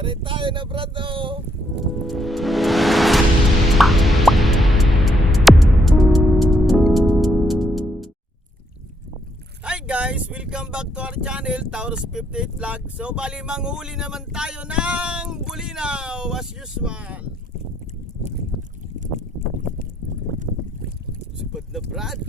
Tari tayo na, brado. Hi guys, welcome back to our channel, Taurus 58 Vlog. So bali manghuli naman tayo ng bulinaw as usual. Sipad na, Brad.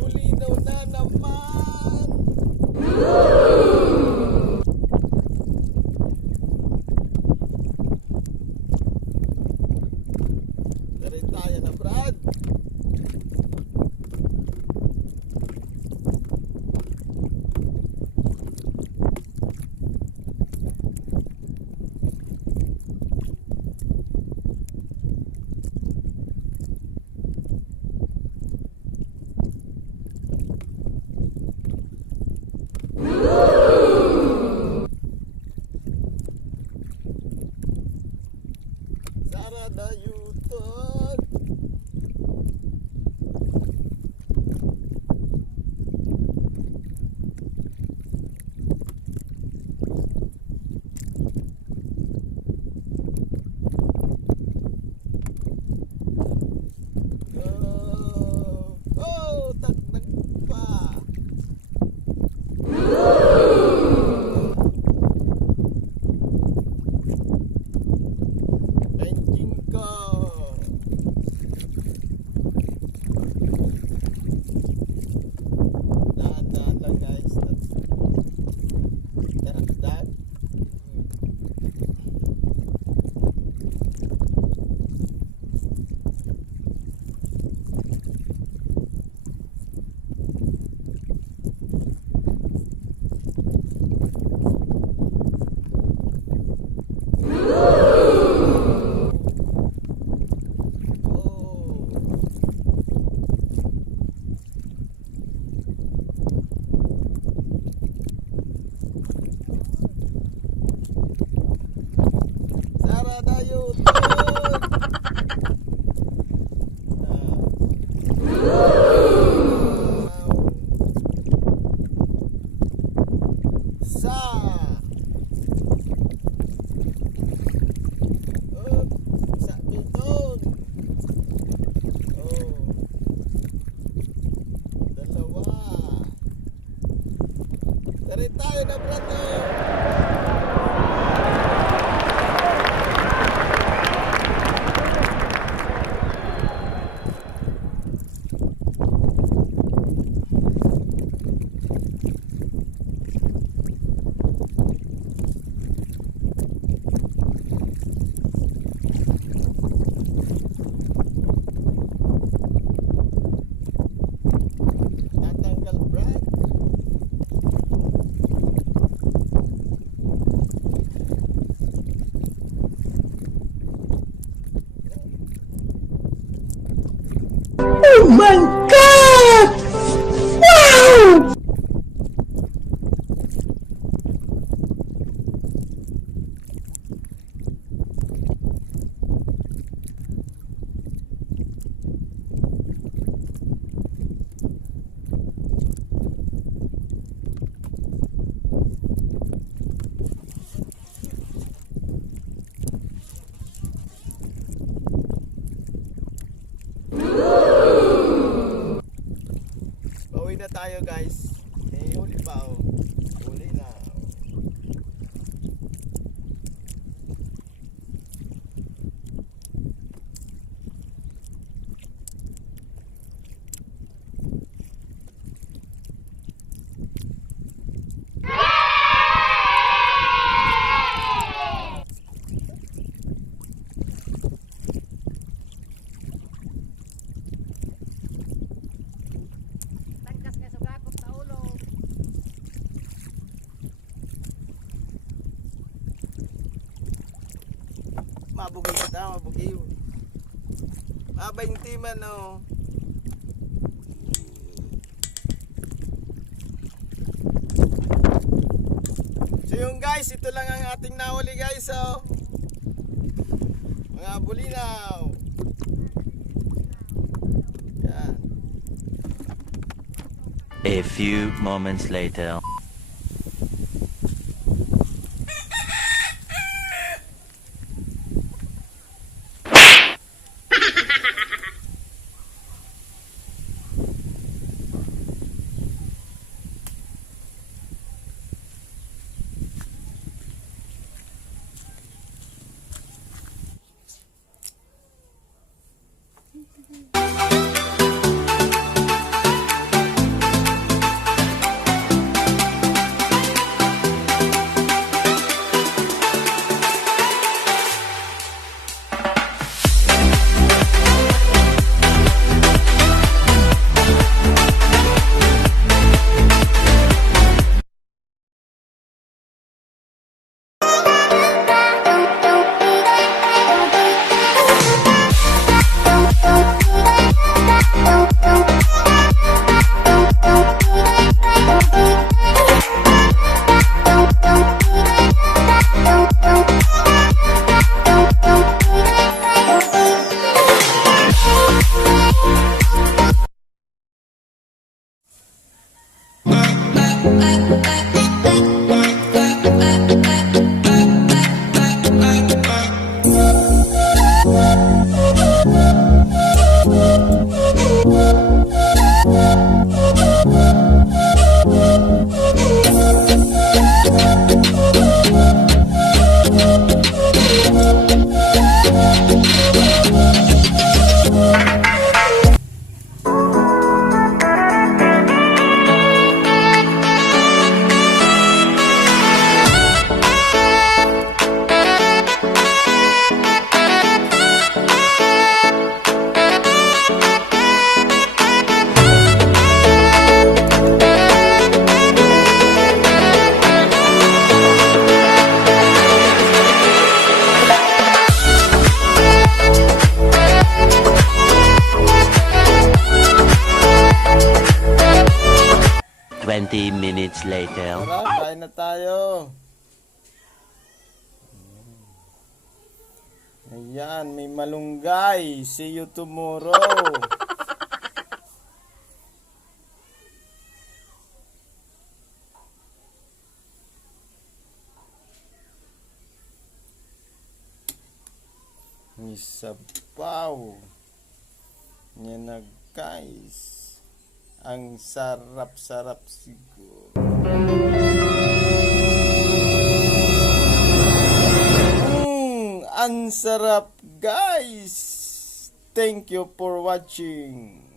Bulinaw na naman. Tari tayo na, Brad. Sarada Yuton. Taknag pa. Ranking ko. Dahan-dahan lang, guys. Dahan-dahan. Sarada Yuton. Sa sa biton. Dalawa. Tari tayo na, brado. Tatanggal, Brad. Oh my God! Wow! Pauwi na tayo, guys. Huli pa, oh. Huli na. Mabugay kita, mabugay. 20 man oh. So yung guys, ito lang ang ating nahuli guys oh. Mga bulinaw. Yan. A few moments later. Minutes later. Tara, kain na tayo. Ayan, may malunggay. See you tomorrow. May sabaw. Yan na guys. Ang sarap-sarap siguro. Ang sarap guys. Thank you for watching.